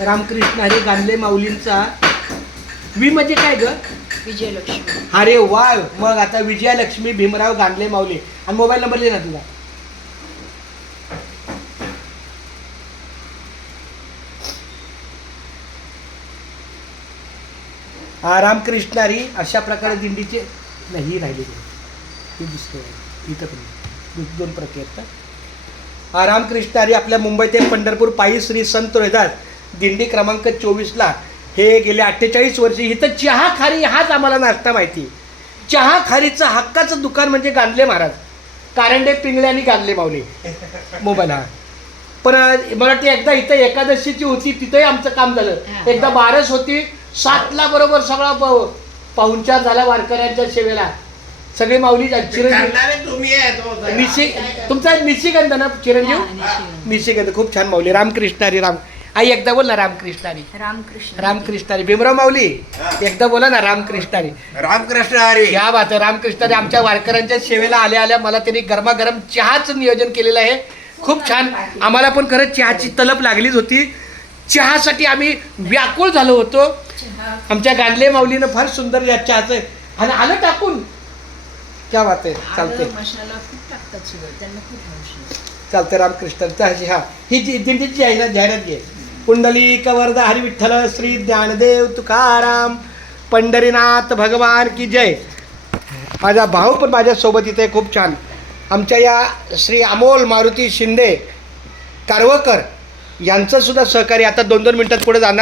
Ramakrishna Hari Gandhale माऊलींचा we म्हणजे काय ग? विजयलक्ष्मी. अरे वा. मग आता विजयलक्ष्मी भीमराव गांधले माऊली. आणि मोबाईल नंबर लिह ना तुझा. रामकृष्ण हरी अशा प्रकारे दिंडीचे नाही राहिले हे दिसतोय इथं पण दोन प्रकार. रामकृष्ण हरी आपल्या मुंबई ते पंढरपूर पायी श्री संत रोहिदास दिंडी क्रमांक 24ला हे गेले 48 वर्षी. इथं चहा खारी हाच आम्हाला नाश्ता माहिती. चहा खारीचं हक्काचं दुकान म्हणजे गांधले महाराज, कारंडे, पिंगळे आणि गांधले माऊली. मोबाईल हा. पण मला वाटतं एकदा इथं एकादशीची होती तिथंही आमचं काम झालं. एकदा बारस होती 7ला बरोबर सगळा पाहुणचार झाला वारकऱ्यांच्या सेवेला. सगळे माऊली तुमचा निशिगंध ना चिरंजीव? निशिगंध खूप छान माऊली. रामकृष्ण हरी. राम आई एकदा बोल ना रामकृष्ण हरी. रामकृष्ण हरी. भीमराव माऊली एकदा बोला ना रामकृष्ण हरी. रामकृष्ण हरी. या बात आहे. रामकृष्ण हरी. आमच्या वारकऱ्यांच्या सेवेला आल्या आल्या मला त्यांनी गरमागरम चहाचं नियोजन केलेलं आहे. खूप छान. आम्हाला पण खरंच चहाची तलप लागलीच होती. चहासाठी आम्ही व्याकुळ झालो होतो. आमच्या गांधले माऊलीनं फार सुंदर या चहाचं आणि आलं टाकून. क्या बात आहे. चालते चालते. रामकृष्ण हा ही जी दिंडीची आहे ना जाहिरात घे. पुंडलिक वरदा हरी विठ्ठल श्री ज्ञानदेव तुकाराम पंढरीनाथ भगवान की जय. माझा भाऊ पण माझ्यासोबत इथे खूप छान. आमच्या या श्री अमोल मारुती शिंदे कारवकर यांचं सुद्धा सहकार्य. आता 2-2 मिनिटात पुढे जाणार.